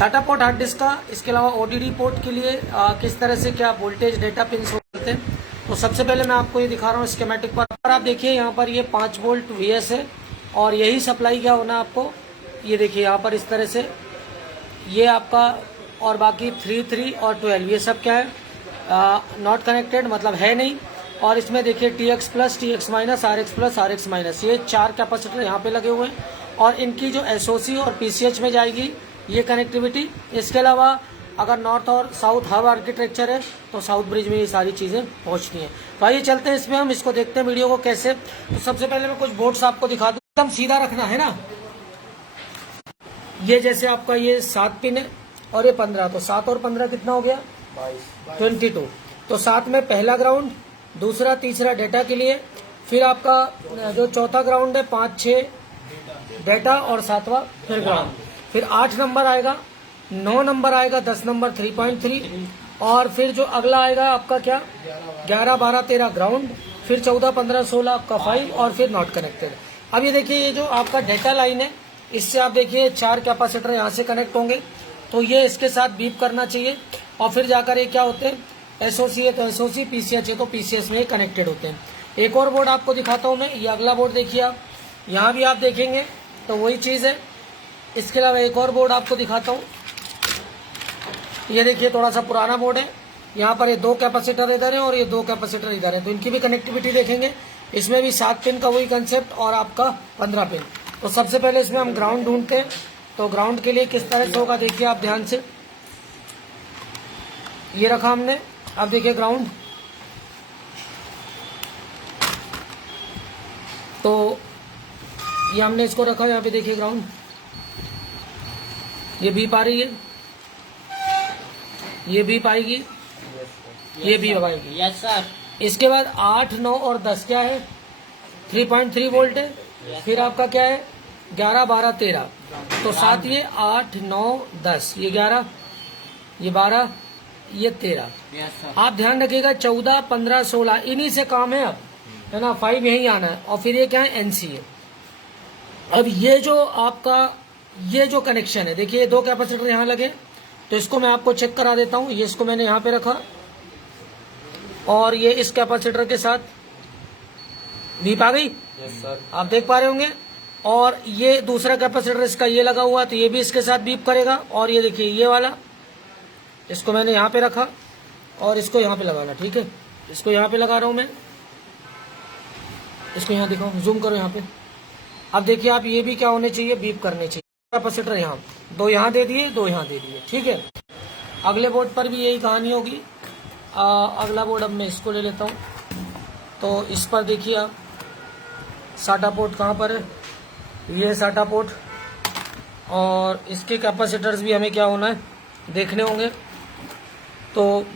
साटा port hard disk का, इसके अलावा ओडीडी पोर्ट के लिए किस तरह से क्या वोल्टेज डेटा पिन होते हैं। तो सबसे पहले मैं आपको ये दिखा रहा हूँ स्कीमेटिक पर। आप देखिए यहाँ पर ये 5 वोल्ट वीएस है और यही सप्लाई क्या होना आपको, ये देखिए यहाँ पर इस तरह से ये आपका, और बाकी 3, 3 और 12 ये सब क्या है नॉट कनेक्टेड, मतलब है नहीं। और इसमें देखिए TX plus, TX minus, RX plus, RX minus, ये 4 कैपेसिटर यहाँ पे लगे हुए हैं और इनकी जो SOC और PCH में जाएगी ये कनेक्टिविटी। इसके अलावा अगर नॉर्थ और साउथ हब आर्किटेक्चर है तो साउथ ब्रिज में ये सारी चीज़ें पहुँचती हैं। तो आइए चलते हैं इसमें, हम इसको देखते हैं वीडियो को कैसे। तो सबसे पहले मैं कुछ बोर्ड्स आपको दिखा दूँ, एकदम सीधा रखना है ना। ये जैसे आपका ये 7 पिन है और ये 15, तो 7 और 15 कितना हो गया 22। तो 7 में पहला ग्राउंड, दूसरा तीसरा डेटा के लिए, फिर आपका जो चौथा ग्राउंड है 5, 6 डेटा और 7वां फिर ग्राउंड, फिर 8 नंबर आएगा, 9 नंबर आएगा, 10 नंबर 3.3, और फिर जो अगला आएगा आपका क्या 11, 12, 13 ग्राउंड, फिर 14, 15, 16 आपका 5 और फिर नॉट कनेक्टेड। अब ये देखिए ये जो आपका डेटा लाइन है, इससे आप देखिए 4 कैपेसिटर यहाँ से कनेक्ट होंगे, तो ये इसके साथ बीप करना चाहिए और फिर जाकर ये क्या होते हैं SOC है तो SOC, PCH है तो PCH में कनेक्टेड होते हैं। एक और बोर्ड आपको दिखाता हूँ मैं, ये अगला बोर्ड देखिए आप, यहाँ भी आप देखेंगे तो वही चीज़ है। इसके अलावा एक और बोर्ड आपको दिखाता हूँ, ये देखिए थोड़ा सा पुराना बोर्ड है, यहाँ पर ये 2 कैपेसिटर इधर है और ये 2 कैपेसिटर इधर है, तो इनकी भी कनेक्टिविटी देखेंगे। इसमें भी 7 पिन का वही कंसेप्ट और आपका 15 पिन। तो सबसे पहले इसमें हम ग्राउंड ढूंढते हैं, तो ग्राउंड के लिए किस तरह से होगा देखिए आप ध्यान से, ये रखा हमने। अब देखिए ग्राउंड, तो ये हमने इसको रखा, यहाँ पे देखिए ग्राउंड, ये बीप आ रही है, ये बीप आएगी, ये बीप आएगी। Yes sir. इसके बाद 8, 9 और 10 क्या है 3.3 वोल्ट है, फिर आपका क्या है 11, 12, 13, तो साथ ये 8, 9, 10, ये 11, ये 12, ये 13। आप ध्यान रखिएगा 14, 15, 16 इन्हीं से काम है अब, है ना, 5 यहीं आना है और फिर ये क्या है NC है। अब ये जो आपका ये जो कनेक्शन है देखिए, 2 कैपेसिटर यहाँ लगे, तो इसको मैं आपको चेक करा देता हूँ। ये इसको मैंने यहाँ पे रखा और ये इस कैपेसिटर के साथ बीप आ गई, आप देख पा रहे होंगे। और ये दूसरा कैपेसिटर इसका ये लगा हुआ, तो ये भी इसके साथ बीप करेगा। और ये देखिए ये वाला, इसको मैंने यहाँ पे रखा और इसको यहाँ पे लगाना, ठीक है, इसको यहाँ पे लगा रहा हूँ मैं, इसको यहाँ दिखाओ, जूम करो यहाँ पे। अब देखिए आप, ये भी क्या होने चाहिए बीप करने चाहिए। कैपेसिटर यहाँ 2 यहाँ दे दिए, 2 यहाँ दे दिए, ठीक है। अगले बोर्ड पर भी यही कहानी होगी। अगला बोर्ड अब मैं इसको ले लेता हूँ, तो इस पर देखिए आप साटा पोर्ट कहाँ पर है, ये साटा पोर्ट, और इसके कैपेसिटर्स भी हमें क्या होना है देखने होंगे। तो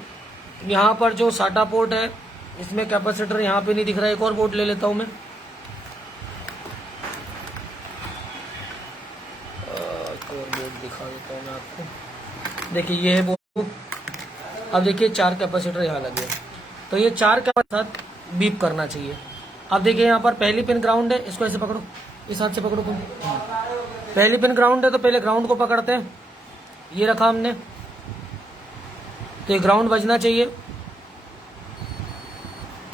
यहाँ पर जो साटा पोर्ट है इसमें कैपेसिटर यहाँ पे नहीं दिख रहा है, एक और बोर्ड ले लेता हूँ मैं। एक और बोर्ड दिखा देता हूँ मैं आपको, देखिए ये है बोर्ड। अब देखिए 4 कैपेसिटर यहाँ लगे, तो ये 4 के साथ बीप करना चाहिए। अब देखिए यहाँ पर पहली पिन ग्राउंड है, इसको ऐसे पकड़ो, इस हाथ से पकड़ो तुम। पहली पिन ग्राउंड है तो पहले ग्राउंड को पकड़ते हैं, ये रखा हमने, तो ये ग्राउंड बजना चाहिए।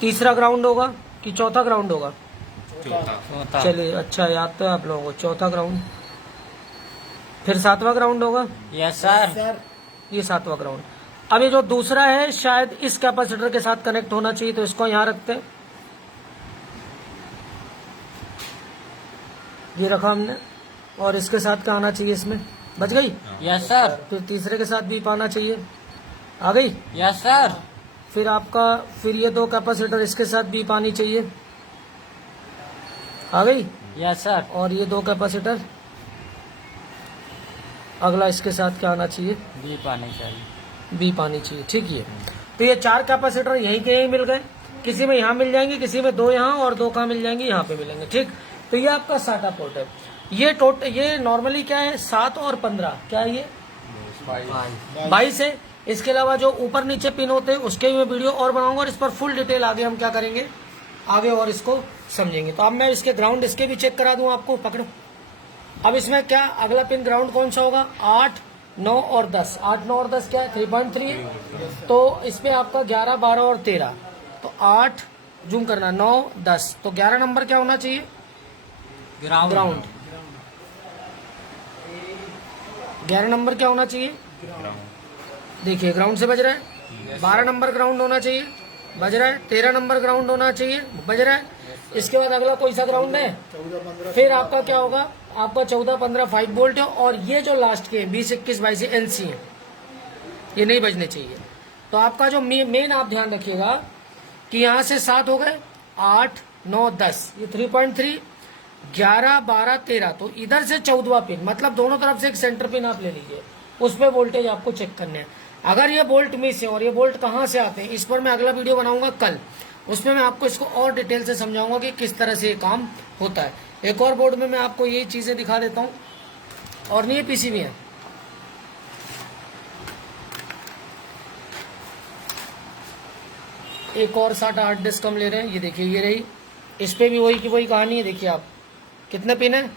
तीसरा ग्राउंड होगा कि चौथा ग्राउंड होगा, चलिए अच्छा याद तो है आप लोगों को, चौथा ग्राउंड। फिर 7वां ग्राउंड होगा, यस सर। ये 7वां ग्राउंड। अब ये जो दूसरा है शायद इस कैपेसिटर के साथ कनेक्ट होना चाहिए, तो इसको यहाँ रखते हैं, ये रखा हमने, और इसके साथ क्या आना चाहिए, इसमें बच गई, यस सर। फिर तीसरे के साथ भी पाना चाहिए, आ गई, यस सर। फिर आपका फिर ये 2 कैपेसिटर इसके साथ भी पानी चाहिए, आ गई, यस सर। और ये 2 कैपेसिटर अगला इसके साथ क्या आना चाहिए, बीप आनी चाहिए, बीप आनी चाहिए, ठीक है। तो ये 4 कैपेसिटर यहीं के यहीं मिल गए, किसी में यहाँ मिल जाएंगे, किसी में 2 यहाँ और 2 कहाँ मिल जाएंगे, यहाँ पे मिलेंगे, ठीक। तो ये आपका साटा पोर्ट है। ये नॉर्मली क्या है 7 और 15 क्या है, ये 22 है। इसके अलावा जो ऊपर नीचे पिन होते हैं उसके भी मैं वीडियो और बनाऊंगा, और इस पर फुल डिटेल आगे हम क्या करेंगे आगे और इसको समझेंगे। तो अब मैं इसके ग्राउंड इसके भी चेक करा दूं आपको, पकड़ो। अब इसमें क्या अगला पिन ग्राउंड कौन सा होगा, 8, 9 और 10, 8 9 और 10 क्या है 3.3। तो इसमें आपका 11 12 और 13, तो 8 जूम करना 9 10, तो 11 नंबर क्या होना चाहिए ग्राउंड। 11 नंबर क्या होना चाहिए, देखिए ग्राउंड से बज रहा है। 12 नंबर ग्राउंड होना चाहिए, बज रहा है। 13 नंबर ग्राउंड होना चाहिए, बज रहा है। इसके बाद अगला कोई सा ग्राउंड है, फिर आपका क्या होगा, आपका 14 15 5 वोल्ट है। और ये जो लास्ट के 20 21 22 एलसी है, ये नहीं बजने चाहिए। तो आपका जो मेन आप ध्यान रखिएगा कि यहाँ से 7 हो गए, 8 9 10, ये 3.3, 11 12 13, तो इधर से 14वां पिन, मतलब दोनों तरफ से एक सेंटर पिन आप ले लीजिए, उस पर वोल्टेज आपको चेक करने हैं। अगर ये बोल्ट मिस है, और ये बोल्ट कहाँ से आते हैं, इस पर मैं अगला वीडियो बनाऊंगा कल, उसमें मैं आपको इसको और डिटेल से समझाऊंगा कि किस तरह से ये काम होता है। एक और बोर्ड में मैं आपको ये चीजें दिखा देता हूँ, और नहीं ये पीसीबी है। एक और SATA हार्ड डिस्क हम ले रहे हैं, ये देखिए ये रही, इस पे भी वही की वही कहानी है। देखिए आप कितने पिन है,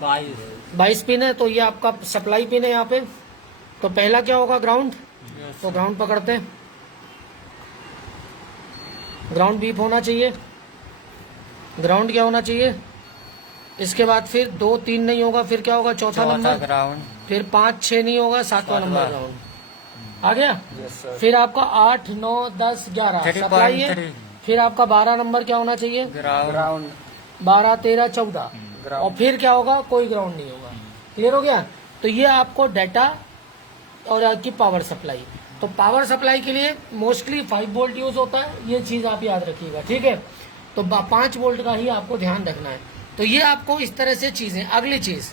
22 पिन है। तो ये आपका सप्लाई पिन है यहाँ पे। तो पहला क्या होगा ग्राउंड, तो ग्राउंड पकड़ते हैं, ग्राउंड बीप होना चाहिए, ग्राउंड क्या होना चाहिए। इसके बाद फिर 2 3 नहीं होगा, फिर क्या होगा चौथा नंबर ग्राउंड, फिर 5 6 नहीं होगा, 7वां नंबर ग्राउंड आ गया। फिर आपका 8 9 10 11 सप्लाई है। फिर आपका 12 नंबर क्या होना चाहिए ग्राउंड, 12 13 14, और फिर क्या होगा कोई ग्राउंड नहीं होगा। क्लियर हो गया। तो ये आपको डाटा और आपकी पावर सप्लाई। तो पावर सप्लाई के लिए मोस्टली 5 वोल्ट यूज होता है, ये चीज आप याद रखिएगा, ठीक है। तो 5 वोल्ट का ही आपको ध्यान रखना है। तो ये आपको इस तरह से चीजें। अगली चीज,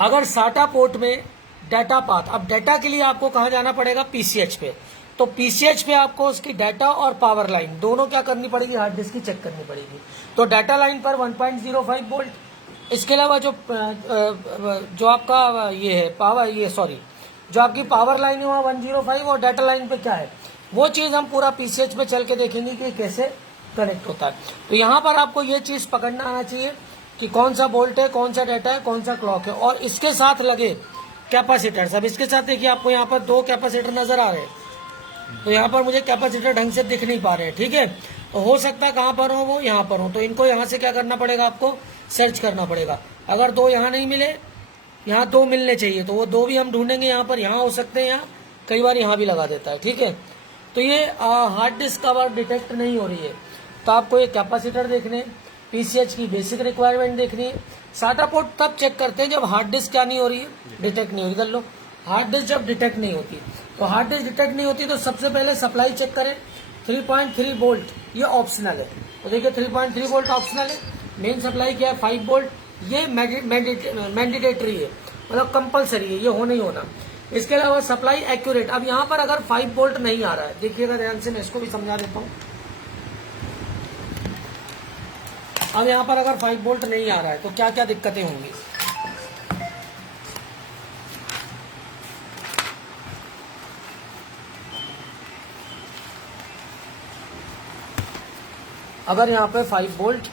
अगर SATA पोर्ट में डाटा पाथ, अब डाटा के लिए आपको कहाँ जाना पड़ेगा, पीसीएच पे। तो पीसीएच पे आपको उसकी डाटा और पावर लाइन दोनों क्या करनी पड़ेगी, हार्ड डिस्क की चेक करनी पड़ेगी। तो डाटा लाइन पर 1.05 वोल्ट, इसके अलावा जो आपका ये है पावर, ये सॉरी जो आपकी पावर लाइन है वहाँ 105, और डाटा लाइन पे क्या है वो चीज हम पूरा पीसीएच पे चल के देखेंगे कि कैसे कनेक्ट होता है। तो यहाँ पर आपको ये चीज पकड़ना आना चाहिए कि कौन सा वोल्ट है, कौन सा डाटा है, कौन सा क्लॉक है, और इसके साथ लगे कैपेसिटर। अब इसके साथ देखिए आपको यहाँ पर 2 कैपेसिटर नजर आ रहे हैं। तो यहाँ पर मुझे कैपेसिटर ढंग से दिख नहीं पा रहे हैं, ठीक है। तो हो सकता है कहाँ पर हो वो यहाँ पर हो, तो इनको यहाँ से क्या करना पड़ेगा, आपको सर्च करना पड़ेगा। अगर 2 यहाँ नहीं मिले, यहाँ 2 मिलने चाहिए, तो वो 2 भी हम ढूंढेंगे। यहाँ पर यहाँ हो सकते हैं, यहाँ कई बार यहाँ भी लगा देता है, ठीक है। तो ये हार्ड डिस्क कवर डिटेक्ट नहीं हो रही है, तो आपको ये कैपेसिटर देखने, पीसीएच की बेसिक रिक्वायरमेंट देखनी है। SATA पोर्ट तब चेक करते हैं जब हार्ड डिस्क क्या नहीं हो रही है, डिटेक्ट नहीं हो रही। कर लो, हार्ड डिस्क जब डिटेक्ट नहीं होती, तो हार्ड डिस्क डिटेक्ट नहीं होती तो सबसे पहले सप्लाई चेक करें। 3.3 वोल्ट ये ऑप्शनल है, तो देखिए 3.3 वोल्ट ऑप्शनल है। मेन सप्लाई क्या है 5 वोल्ट, ये मैंडेटरी है, मतलब कंपलसरी है, ये होना ही होना। इसके अलावा सप्लाई एक्यूरेट। अब यहाँ पर अगर 5 वोल्ट नहीं आ रहा है, देखिएगा ध्यान से, मैं इसको भी समझा देता हूँ। अब यहाँ पर अगर 5 वोल्ट नहीं आ रहा है तो क्या क्या दिक्कतें होंगी। अगर यहाँ पे 5 वोल्ट,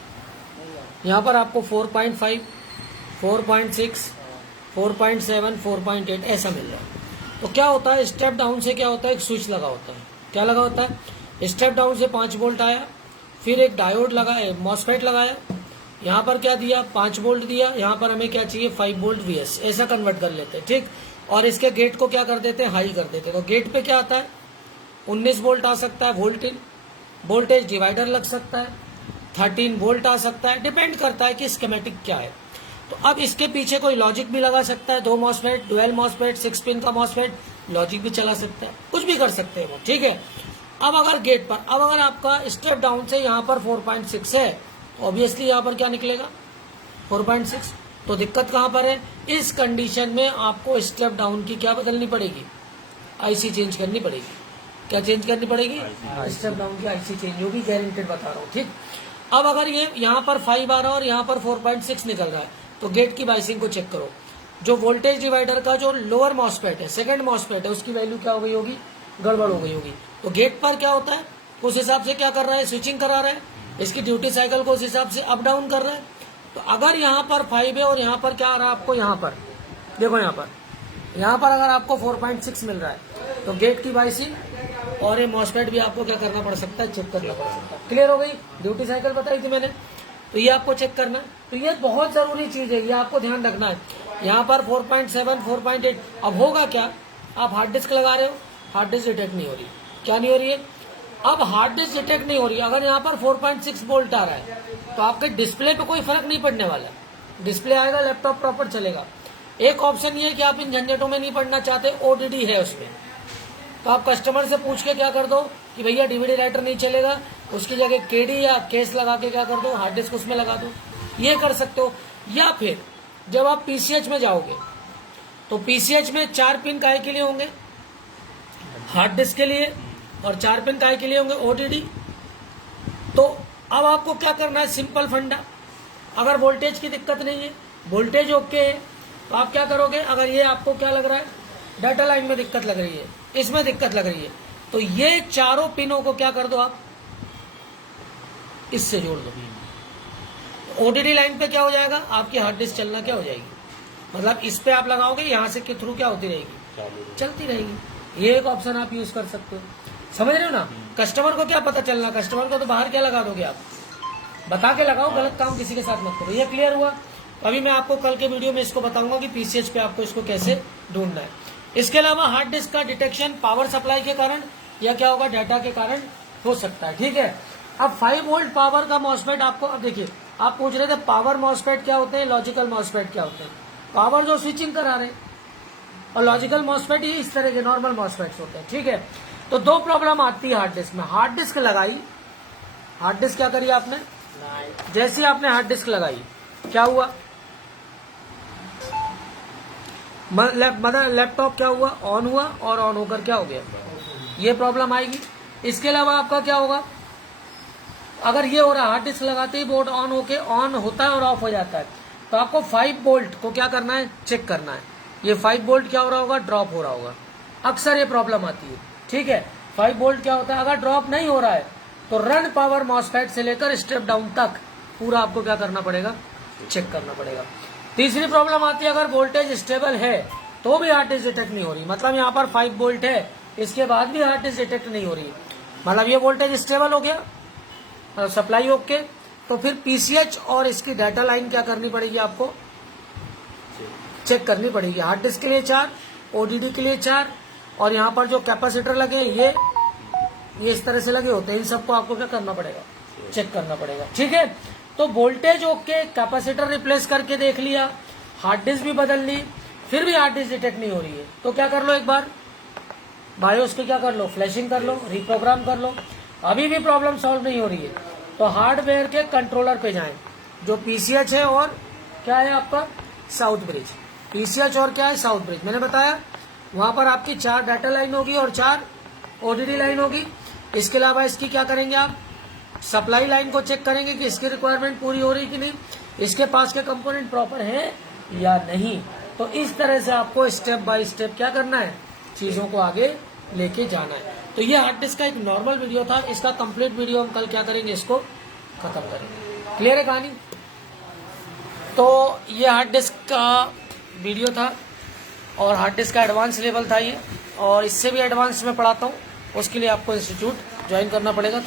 यहाँ पर आपको 4.5 4.6 4.7 4.8 ऐसा मिल रहा है। तो क्या होता है, स्टेप डाउन से क्या होता है, एक स्विच लगा होता है। क्या लगा होता है, स्टेप डाउन से 5 वोल्ट आया, फिर एक डायोड लगाया, मॉसफेट लगाया, यहाँ पर क्या दिया 5 वोल्ट दिया, यहाँ पर हमें क्या चाहिए 5 वोल्ट वीएस, ऐसा कन्वर्ट कर लेते हैं, ठीक। और इसके गेट को क्या कर देते हैं, हाई कर देते हैं। तो गेट पे क्या आता है 19 वोल्ट आ सकता है, वोल्टेज डिवाइडर लग सकता है, 13 वोल्ट आ सकता है, डिपेंड करता है कि स्कीमेटिक क्या है। तो अब इसके पीछे कोई लॉजिक भी लगा सकता है, 2 मॉसफेट, डुअल मॉसफेट, 6 पिन का मॉसफेट, लॉजिक भी चला सकता है, कुछ भी कर सकते हैं वो, ठीक है। अब अगर गेट पर, अब अगर आपका स्टेप डाउन से यहाँ पर 4.6 है, तो ऑब्वियसली यहाँ पर क्या निकलेगा 4.6। तो दिक्कत कहाँ पर है, इस कंडीशन में आपको स्टेप डाउन की क्या बदलनी पड़ेगी, आईसी चेंज करनी पड़ेगी। क्या चेंज करनी पड़ेगी, स्टेप डाउन की आईसी चेंज, जो भी गारंटेड बता रहा हूँ, ठीक। अब अगर ये यहाँ पर 5 आ रहा है और यहाँ पर 4.6 निकल रहा है, तो गेट की बाइसिंग को चेक करो। जो वोल्टेज डिवाइडर का जो लोअर मॉसफेट है, सेकंड मॉसफेट है, उसकी वैल्यू क्या हो गई होगी, गड़बड़ हो गई होगी। तो गेट पर क्या होता है, उस हिसाब से क्या कर रहा है, स्विचिंग करा रहा है, इसकी ड्यूटी साइकिल को उस हिसाब से अप डाउन कर रहा है। तो अगर यहाँ पर 5 है और यहाँ पर क्या आ रहा है आपको, यहाँ पर देखो, यहाँ पर यहाँ पर अगर आपको 4.6 मिल रहा है तो गेट की बाइसिंग और ये मॉसफेट भी आपको क्या करना पड़ सकता है, चेक करना पड़ सकता है। क्लियर हो गई? ड्यूटी साइकिल बताई थी मैंने, तो ये आपको चेक करना। तो ये बहुत जरूरी चीज है, ये आपको ध्यान रखना है। यहाँ पर 4.7, 4.8, अब होगा क्या, आप हार्ड डिस्क लगा रहे हो, हार्ड डिस्क डिटेक्ट नहीं हो रही। क्या नहीं हो रही है? अब हार्ड डिस्क डिटेक्ट नहीं हो रही। अगर यहाँ पर 4.6 वोल्ट आ रहा है तो आपके डिस्प्ले पे कोई फर्क नहीं पड़ने वाला। डिस्प्ले आएगा, लैपटॉप प्रॉपर चलेगा। एक ऑप्शन ये है कि आप इन झंझटों में नहीं पढ़ना चाहते, ओडीडी है उसमें, तो आप कस्टमर से पूछ के क्या कर दो कि भैया डीवीडी राइटर नहीं चलेगा, उसकी जगह केडी या केस लगा के क्या कर दो, हार्ड डिस्क उसमें लगा दो, ये कर सकते हो। या फिर जब आप पीसीएच में जाओगे तो पीसीएच में 4 पिन काहे के लिए होंगे, हार्ड डिस्क के लिए, और 4 पिन काहे के लिए होंगे, ओडीडी। तो अब आपको क्या करना है, सिंपल फंडा। अगर वोल्टेज की दिक्कत नहीं है, वोल्टेज ओके है, तो आप क्या करोगे, अगर ये आपको क्या लग रहा है, डाटा लाइन में दिक्कत लग रही है, इसमें दिक्कत लग रही है, तो ये चारों पिनों को क्या कर दो, आप इससे जोड़ दो। ओडीडी लाइन पे क्या हो जाएगा, आपकी हार्ड डिस्क चलना क्या हो जाएगी, मतलब इस पे आप लगाओगे, यहां से के थ्रू क्या होती रहेगी, चलती रहेगी। ये एक ऑप्शन आप यूज कर सकते हो। समझ रहे हो ना? कस्टमर को क्या पता चलना, कस्टमर को तो बाहर क्या लगा दोगे आप, बता के लगाओ, गलत काम किसी के साथ मत करो। ये क्लियर हुआ? अभी मैं आपको कल के वीडियो में इसको बताऊंगा कि पीसीएच पे आपको इसको कैसे ढूंढना है। इसके अलावा हार्ड डिस्क का डिटेक्शन पावर सप्लाई के कारण या क्या होगा, डाटा के कारण हो सकता है। ठीक है, अब 5 वोल्ट पावर का मॉसफेट आपको, अब देखिए आप पूछ रहे थे पावर मॉसफेट क्या होते हैं, लॉजिकल मॉसफेट क्या होते हैं। पावर जो स्विचिंग करा रहे हैं, और लॉजिकल मॉसफेट ही इस तरह के नॉर्मल मॉसफेट्स होते हैं। ठीक है, तो 2 प्रॉब्लम आती है हार्ड डिस्क में। हार्ड डिस्क लगाई, हार्ड डिस्क क्या करी आपने, जैसे ही आपने हार्ड डिस्क लगाई क्या हुआ, लैपटॉप क्या हुआ, ऑन हुआ, और ऑन होकर क्या हो गया, ये प्रॉब्लम आएगी। इसके अलावा आपका क्या होगा, अगर ये हो रहा है, हार्ड डिस्क लगाते ही बोर्ड ऑन होके ऑन होता है और ऑफ हो जाता है, तो आपको 5 वोल्ट को क्या करना है, चेक करना है। ये 5 वोल्ट क्या हो रहा होगा, ड्रॉप हो रहा होगा। अक्सर ये प्रॉब्लम आती है। ठीक है, 5 वोल्ट क्या होता है, अगर ड्रॉप नहीं हो रहा है तो रन पावर मॉसफेट से लेकर स्टेप डाउन तक पूरा आपको क्या करना पड़ेगा, चेक करना पड़ेगा। तीसरी प्रॉब्लम आती है, अगर वोल्टेज स्टेबल है तो भी हार्ड डिस्क डिटेक्ट नहीं हो रही, मतलब यहाँ पर 5 वोल्ट है, इसके बाद भी हार्ड डिस्क डिटेक्ट नहीं हो रही, मतलब ये वोल्टेज स्टेबल हो गया, सप्लाई ओके, तो फिर पीसीएच और इसकी डाटा लाइन क्या करनी पड़ेगी, आपको चेक करनी पड़ेगी। हार्ड डिस्क के लिए 4, ओडीडी के लिए 4, और यहाँ पर जो कैपेसिटर लगे ये इस तरह से लगे होते हैं, इन सबको आपको क्या करना पड़ेगा, चेक करना पड़ेगा। ठीक है, तो वोल्टेज ओके, कैपेसिटर रिप्लेस करके देख लिया, हार्ड डिस्क भी बदल ली, फिर भी हार्ड डिस्क डिटेक्ट नहीं हो रही है, तो क्या कर लो, एक बार बायोस के क्या कर लो, फ्लैशिंग कर लो, रिप्रोग्राम कर लो। अभी भी प्रॉब्लम सॉल्व नहीं हो रही है तो हार्डवेयर के कंट्रोलर पे जाएं, जो पीसीएच है और क्या है आपका, साउथ ब्रिज। पीसीएच और क्या है, साउथ ब्रिज। मैंने बताया वहां पर आपकी 4 डाटा लाइन होगी और 4 ओडीडी लाइन होगी। इसके अलावा इसकी क्या करेंगे, आप सप्लाई लाइन को चेक करेंगे कि इसकी रिक्वायरमेंट पूरी हो रही कि नहीं, इसके पास के कंपोनेंट प्रॉपर है या नहीं। तो इस तरह से आपको स्टेप बाय स्टेप क्या करना है, चीजों को आगे लेके जाना है। तो ये हार्ड डिस्क का एक नॉर्मल वीडियो था, इसका कंप्लीट वीडियो हम कल क्या करेंगे, इसको खत्म करेंगे। क्लियर है कहानी? तो ये हार्ड डिस्क का वीडियो था और हार्ड डिस्क का एडवांस लेवल था ये, और इससे भी एडवांस में पढ़ाता हूँ, उसके लिए आपको इंस्टीट्यूट ज्वाइन करना पड़ेगा।